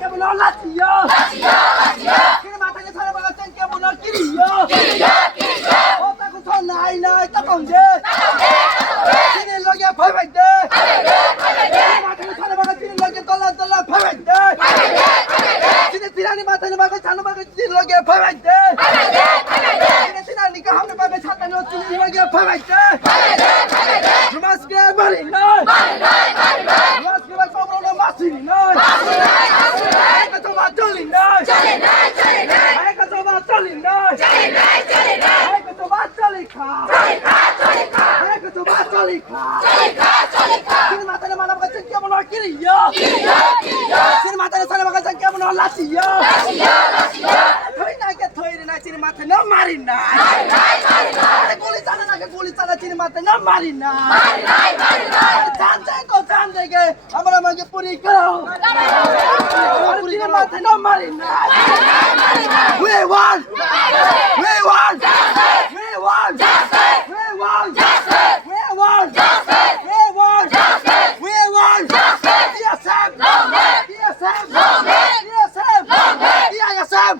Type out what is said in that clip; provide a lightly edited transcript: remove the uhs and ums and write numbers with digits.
কেমন লাচিয়া কিরে মাথাকে ছাড়া বাগাচ্ছেন কেমন কিরিয়া ও তাকে তো নাই নাই তখন দে চিনি লগে ভাই ভাই দে মাথাকে ছাড়া বাগা চিনি লগে দলা দলা ভাই ভাই দে চিনি তিরানি মাথাকে বাগা ছাড়া বাগা চিনি লগে ভাই ভাই দে চিনি তিরানি কা হামনে বাগা ছাড়া নো চিনি লগে ভাই ভাই দে মাসকে মারি নাই মাসকে বাই কবরো মাসিনি নাই আইকা তো চলি নাই আইকা তো চলি নাই আইকা তো চলি খা আইকা তো চলি খা চিনি মাথাকে মানা বাগা কেমন কিরিয়া চিনি মাথাকে ছাড়া বাগা কেমন লাচিয়া থই না কে থই রে না চিনি মাথা না মারি না আরে গুলি চালা না কে গুলি চালা চিনি মাথা না মারি না জান জান তো জান দেগে আমরা মাকে পুরি করো পুরি চিনি মাথা না মারি না we want we want we want we want we want we want we want DSM DSM DSM DSM